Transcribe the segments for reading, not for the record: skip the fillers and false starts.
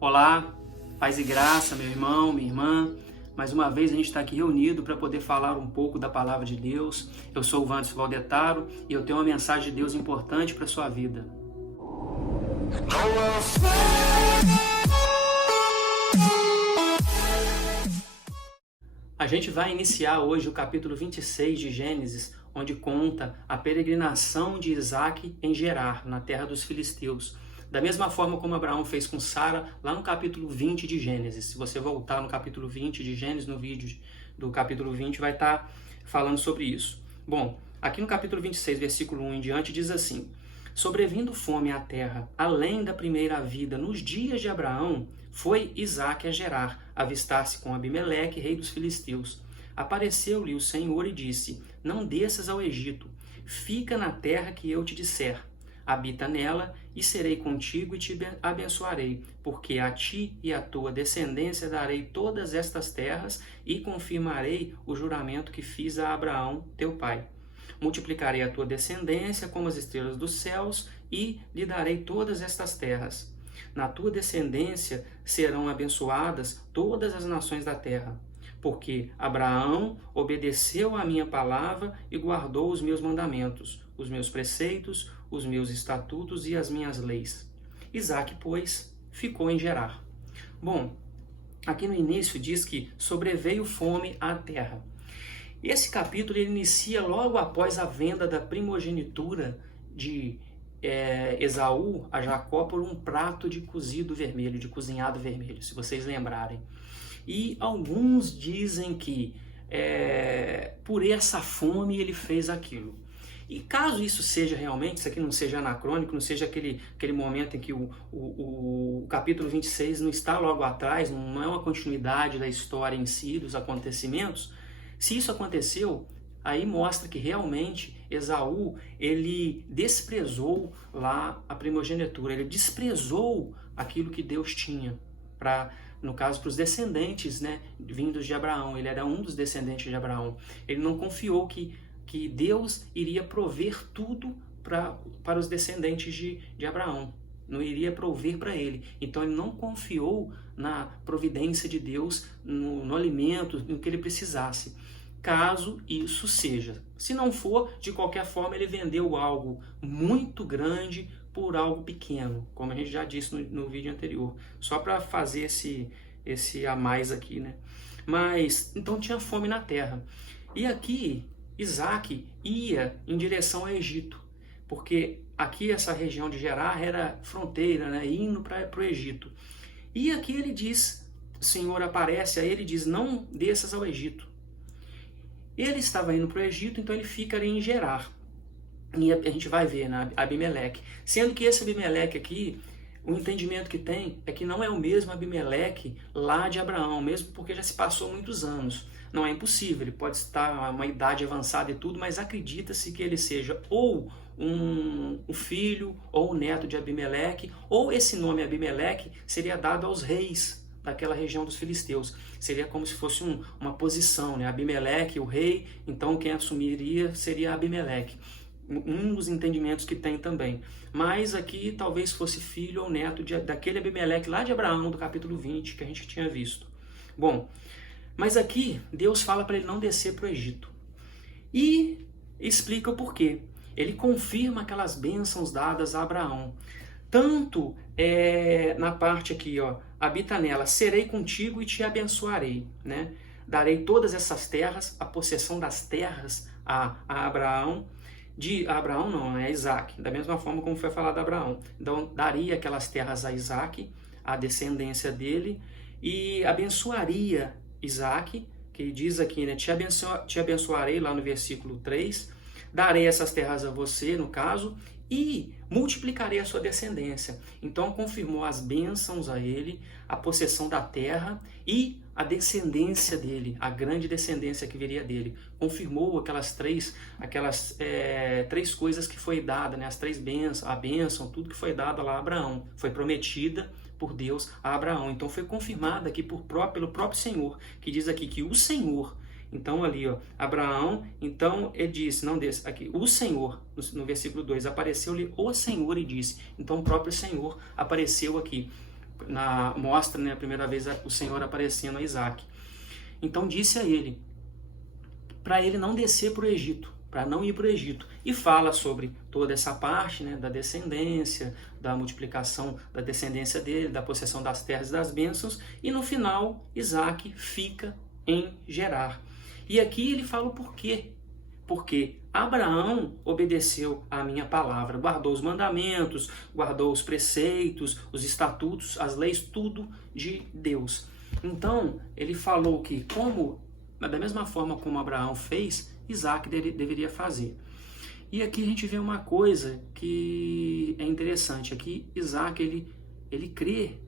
Olá, paz e graça, meu irmão, minha irmã. Mais uma vez a gente está aqui reunido para poder falar um pouco da Palavra de Deus. Eu sou o Vandes Valdetaro e eu tenho uma mensagem de Deus importante para a sua vida. A gente vai iniciar hoje o capítulo 26 de Gênesis, onde conta a peregrinação de Isaac em Gerar, na terra dos filisteus. Da mesma forma como Abraão fez com Sara, lá no capítulo 20 de Gênesis. Se você voltar no capítulo 20 de Gênesis, no vídeo do capítulo 20, vai estar falando sobre isso. Bom, aqui no capítulo 26, versículo 1 em diante, diz assim: Sobrevindo fome à terra, além da primeira vida, nos dias de Abraão, foi Isaque a Gerar, avistar-se com Abimeleque, rei dos filisteus. Apareceu-lhe o Senhor e disse: Não desças ao Egito, fica na terra que eu te disser. Habita nela, e serei contigo e te abençoarei, porque a ti e à tua descendência darei todas estas terras e confirmarei o juramento que fiz a Abraão, teu pai. Multiplicarei a tua descendência como as estrelas dos céus e lhe darei todas estas terras. Na tua descendência serão abençoadas todas as nações da terra, porque Abraão obedeceu à minha palavra e guardou os meus mandamentos, os meus preceitos, os meus estatutos e as minhas leis. Isaque, pois, ficou em Gerar. Bom, aqui no início diz que sobreveio fome à terra. Esse capítulo ele inicia logo após a venda da primogenitura de Esaú a Jacó por um prato de cozido vermelho, de cozinhado vermelho, se vocês lembrarem. E alguns dizem que por essa fome ele fez aquilo. E caso isso seja realmente, isso aqui não seja anacrônico, não seja aquele momento em que o capítulo 26 não está logo atrás, não é uma continuidade da história em si, dos acontecimentos, se isso aconteceu, aí mostra que realmente Esaú, ele desprezou lá a primogenitura, ele desprezou aquilo que Deus tinha, no caso para os descendentes, né, vindos de Abraão. Ele era um dos descendentes de Abraão. Ele não confiou que Deus iria prover tudo para os descendentes de Abraão. Não iria prover para ele. Então ele não confiou na providência de Deus, no alimento, no que ele precisasse. Caso isso seja. Se não for, de qualquer forma, ele vendeu algo muito grande por algo pequeno, como a gente já disse no vídeo anterior. Só para fazer esse a mais aqui, né? Mas, então tinha fome na terra. E aqui, Isaque ia em direção ao Egito, porque aqui essa região de Gerar era fronteira, né, indo para o Egito. E aqui ele diz, o Senhor aparece a ele e diz: não desças ao Egito. Ele estava indo para o Egito, então ele fica ali em Gerar. E a gente vai ver, né, Abimeleque. Sendo que esse Abimeleque aqui, o entendimento que tem é que não é o mesmo Abimeleque lá de Abraão, mesmo porque já se passou muitos anos. Não é impossível, ele pode estar uma idade avançada e tudo, mas acredita-se que ele seja ou um filho ou um neto de Abimeleque, ou esse nome Abimeleque seria dado aos reis daquela região dos filisteus. Seria como se fosse uma posição, né? Abimeleque, o rei, então quem assumiria seria Abimeleque. Um dos entendimentos que tem também. Mas aqui talvez fosse filho ou neto daquele Abimeleque lá de Abraão, do capítulo 20, que a gente tinha visto. Bom, mas aqui Deus fala para ele não descer para o Egito. E explica o porquê. Ele confirma aquelas bênçãos dadas a Abraão. Tanto na parte aqui, ó, habita nela, serei contigo e te abençoarei, né? Darei todas essas terras, a possessão das terras a Abraão. Abraão não, é Isaque, da mesma forma como foi falado a Abraão. Então, daria aquelas terras a Isaque, a descendência dele, e abençoaria Isaque, que diz aqui, né, te abençoarei, lá no versículo 3, darei essas terras a você, no caso, e multiplicarei a sua descendência. Então confirmou as bênçãos a ele, a possessão da terra e a descendência dele, a grande descendência que viria dele. Confirmou aquelas três coisas que foi dada, né? As três bênçãos, a bênção, tudo que foi dado lá a Abraão. Foi prometida por Deus a Abraão. Então foi confirmada aqui pelo próprio Senhor, que diz aqui que o Senhor Então ali, ó, Abraão, então ele disse, não desse, aqui, o Senhor, no versículo 2, apareceu-lhe o Senhor e disse. Então o próprio Senhor apareceu aqui. mostra, né, a primeira vez o Senhor aparecendo a Isaac. Então disse a ele, para ele não descer para o Egito, para não ir para o Egito. E fala sobre toda essa parte, né, da descendência, da multiplicação da descendência dele, da possessão das terras e das bênçãos. E no final, Isaac fica em Gerar. E aqui ele fala o porquê. Porque Abraão obedeceu à minha palavra, guardou os mandamentos, guardou os preceitos, os estatutos, as leis, tudo de Deus. Então, ele falou que, da mesma forma como Abraão fez, Isaac deveria fazer. E aqui a gente vê uma coisa que é interessante. Aqui Isaac, ele crê,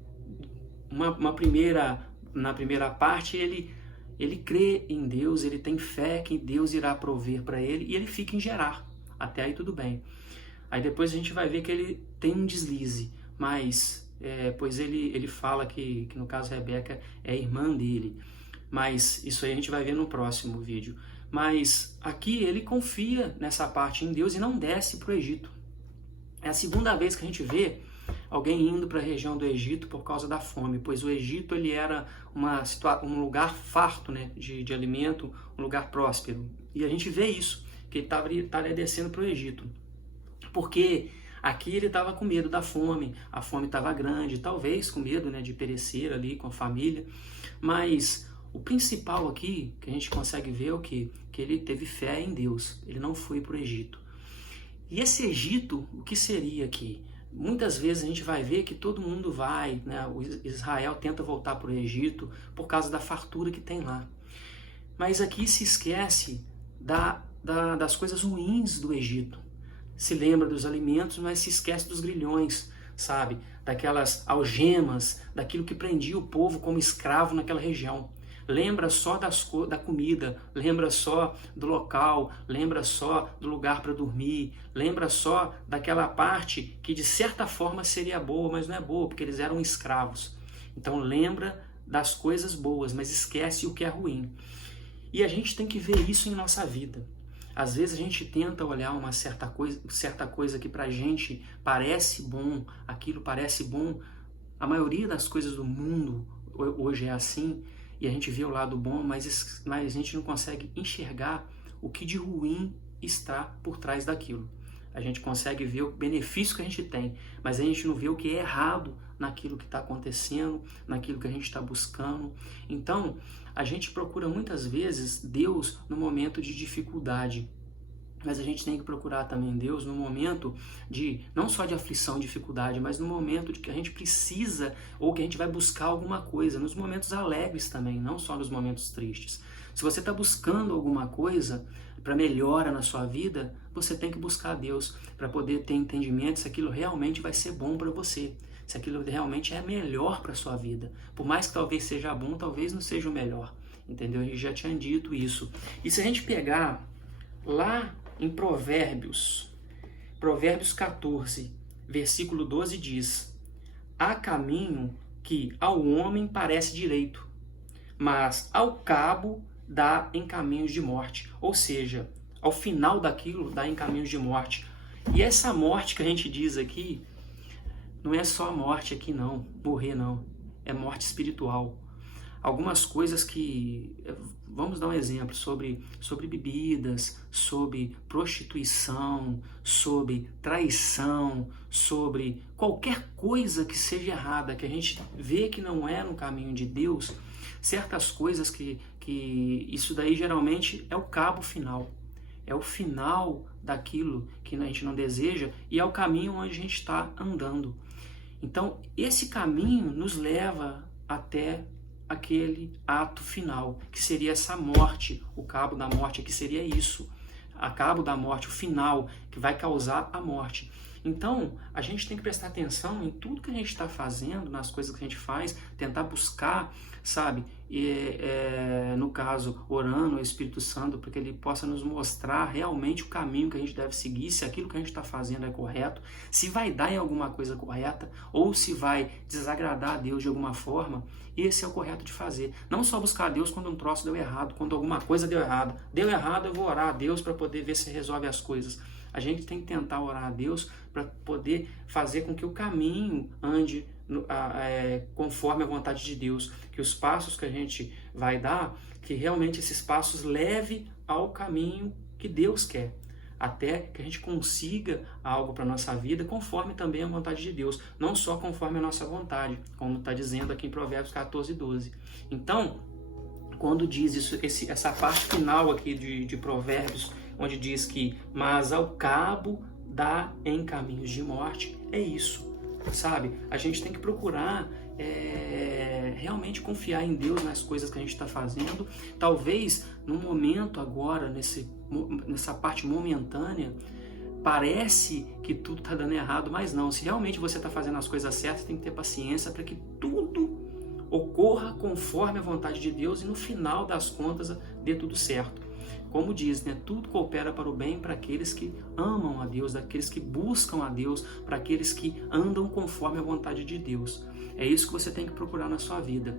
na primeira parte, ele crê em Deus, ele tem fé que Deus irá prover para ele e ele fica em Gerar. Até aí tudo bem. Aí depois a gente vai ver que ele tem um deslize, mas pois ele fala que no caso Rebeca é irmã dele. Mas isso aí a gente vai ver no próximo vídeo. Mas aqui ele confia nessa parte em Deus e não desce para o Egito. É a segunda vez que a gente vê alguém indo para a região do Egito por causa da fome, pois o Egito ele era um lugar farto, né, de alimento, um lugar próspero. E a gente vê isso, que ele estaria descendo para o Egito. Porque aqui ele estava com medo da fome, a fome estava grande, talvez com medo, né, de perecer ali com a família. Mas o principal aqui que a gente consegue ver é o quê? Que ele teve fé em Deus, ele não foi para o Egito. E esse Egito, o que seria aqui? Muitas vezes a gente vai ver que todo mundo vai, né? O Israel tenta voltar para o Egito por causa da fartura que tem lá. Mas aqui se esquece das coisas ruins do Egito. Se lembra dos alimentos, mas se esquece dos grilhões, sabe? Daquelas algemas, daquilo que prendia o povo como escravo naquela região. Lembra só da comida, lembra só do local, lembra só do lugar para dormir, lembra só daquela parte que de certa forma seria boa, mas não é boa, porque eles eram escravos. Então lembra das coisas boas, mas esquece o que é ruim. E a gente tem que ver isso em nossa vida. Às vezes a gente tenta olhar uma certa coisa que pra gente parece bom, aquilo parece bom. A maioria das coisas do mundo hoje é assim, e a gente vê o lado bom, mas a gente não consegue enxergar o que de ruim está por trás daquilo. A gente consegue ver o benefício que a gente tem, mas a gente não vê o que é errado naquilo que está acontecendo, naquilo que a gente está buscando. Então, a gente procura muitas vezes Deus no momento de dificuldade, mas a gente tem que procurar também Deus no momento de, não só de aflição, dificuldade, mas no momento de que a gente precisa ou que a gente vai buscar alguma coisa, nos momentos alegres também, não só nos momentos tristes. Se você está buscando alguma coisa para melhora na sua vida, você tem que buscar Deus para poder ter entendimento se aquilo realmente vai ser bom para você, se aquilo realmente é melhor para a sua vida. Por mais que talvez seja bom, talvez não seja o melhor, entendeu? A gente já tinha dito isso. E se a gente pegar lá em Provérbios 14, versículo 12 diz: há caminho que ao homem parece direito, mas ao cabo dá em caminhos de morte. Ou seja, ao final daquilo dá em caminhos de morte. E essa morte que a gente diz aqui, não é só a morte aqui não, morrer não, é morte espiritual. Algumas coisas que, vamos dar um exemplo, sobre bebidas, sobre prostituição, sobre traição, sobre qualquer coisa que seja errada, que a gente vê que não é no caminho de Deus, certas coisas que isso daí geralmente é o cabo final, é o final daquilo que a gente não deseja e é o caminho onde a gente está andando. Então, esse caminho nos leva até aquele ato final, que seria essa morte, o cabo da morte, que seria isso, a cabo da morte, o final, que vai causar a morte. Então, a gente tem que prestar atenção em tudo que a gente está fazendo, nas coisas que a gente faz, tentar buscar, sabe, no caso, orando ao Espírito Santo, para que ele possa nos mostrar realmente o caminho que a gente deve seguir, se aquilo que a gente está fazendo é correto, se vai dar em alguma coisa correta, ou se vai desagradar a Deus de alguma forma. Esse é o correto de fazer. Não só buscar a Deus quando um troço deu errado, quando alguma coisa deu errado. Deu errado, eu vou orar a Deus para poder ver se resolve as coisas. A gente tem que tentar orar a Deus para poder fazer com que o caminho ande conforme a vontade de Deus, que os passos que a gente vai dar, que realmente esses passos levem ao caminho que Deus quer, até que a gente consiga algo para a nossa vida, conforme também a vontade de Deus, não só conforme a nossa vontade, como está dizendo aqui em Provérbios 14, 12. Então, quando diz isso, essa parte final aqui de Provérbios, onde diz que, mas ao cabo dá em caminhos de morte, é isso, sabe? A gente tem que procurar realmente confiar em Deus nas coisas que a gente está fazendo. Talvez no momento agora, nessa parte momentânea, parece que tudo está dando errado, mas não. Se realmente você está fazendo as coisas certas, tem que ter paciência para que tudo ocorra conforme a vontade de Deus e no final das contas dê tudo certo. Como diz, né? Tudo coopera para o bem para aqueles que amam a Deus, daqueles que buscam a Deus, para aqueles que andam conforme a vontade de Deus. É isso que você tem que procurar na sua vida.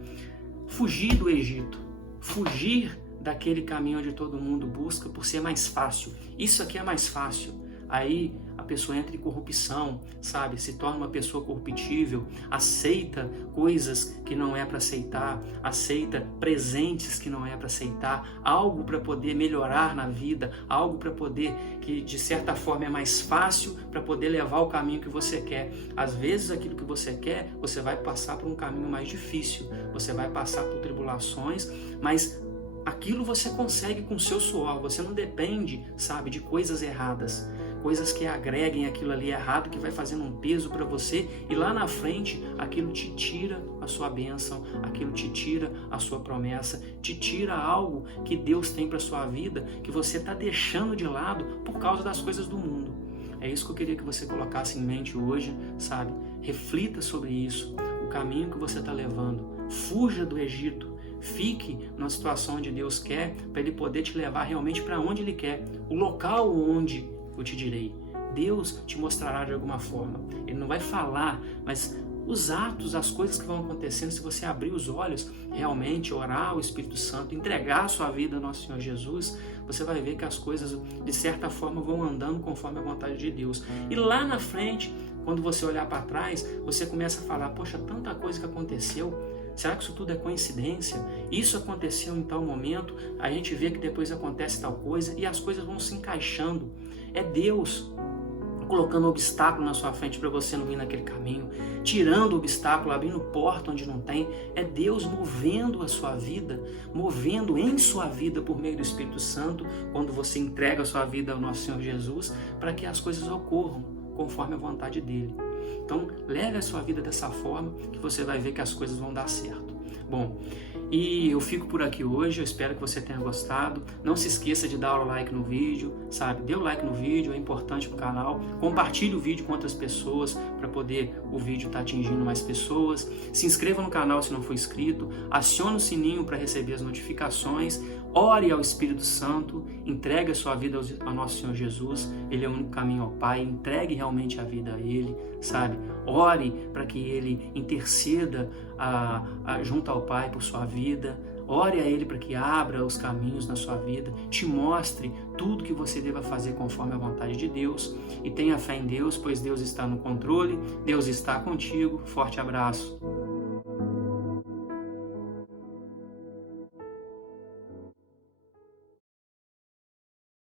Fugir do Egito, fugir daquele caminho onde todo mundo busca por ser mais fácil. Isso aqui é mais fácil. Aí a pessoa entra em corrupção, sabe? Se torna uma pessoa corruptível, aceita coisas que não é para aceitar, aceita presentes que não é para aceitar, algo para poder melhorar na vida, algo para poder, que de certa forma é mais fácil para poder levar o caminho que você quer. Às vezes aquilo que você quer, você vai passar por um caminho mais difícil, você vai passar por tribulações, mas aquilo você consegue com o seu suor, você não depende, sabe, de coisas erradas. Coisas que agreguem aquilo ali errado, que vai fazendo um peso para você, e lá na frente aquilo te tira a sua bênção, aquilo te tira a sua promessa, te tira algo que Deus tem para sua vida, que você está deixando de lado por causa das coisas do mundo. É isso que eu queria que você colocasse em mente hoje, sabe? Reflita sobre isso, o caminho que você está levando. Fuja do Egito. Fique numa situação onde Deus quer, para Ele poder te levar realmente para onde Ele quer, o local onde eu te direi. Deus te mostrará de alguma forma. Ele não vai falar, mas os atos, as coisas que vão acontecendo, se você abrir os olhos, realmente orar ao Espírito Santo, entregar a sua vida ao nosso Senhor Jesus, você vai ver que as coisas, de certa forma, vão andando conforme a vontade de Deus. E lá na frente, quando você olhar para trás, você começa a falar, poxa, tanta coisa que aconteceu, será que isso tudo é coincidência? Isso aconteceu em tal momento, a gente vê que depois acontece tal coisa e as coisas vão se encaixando. É Deus colocando obstáculo na sua frente para você não ir naquele caminho, tirando o obstáculo, abrindo porta onde não tem. É Deus movendo a sua vida, movendo em sua vida por meio do Espírito Santo, quando você entrega a sua vida ao nosso Senhor Jesus, para que as coisas ocorram conforme a vontade dele. Então, leve a sua vida dessa forma que você vai ver que as coisas vão dar certo. Bom, e eu fico por aqui hoje, eu espero que você tenha gostado. Não se esqueça de dar o like no vídeo, sabe? Dê o like no vídeo, é importante para o canal. Compartilhe o vídeo com outras pessoas para poder o vídeo estar atingindo mais pessoas. Se inscreva no canal se não for inscrito. Acione o sininho para receber as notificações. Ore ao Espírito Santo, entregue a sua vida ao nosso Senhor Jesus, Ele é o único caminho ao Pai, entregue realmente a vida a Ele, sabe? Ore para que Ele interceda junto ao Pai por sua vida, ore a Ele para que abra os caminhos na sua vida, te mostre tudo que você deva fazer conforme a vontade de Deus, e tenha fé em Deus, pois Deus está no controle, Deus está contigo. Forte abraço.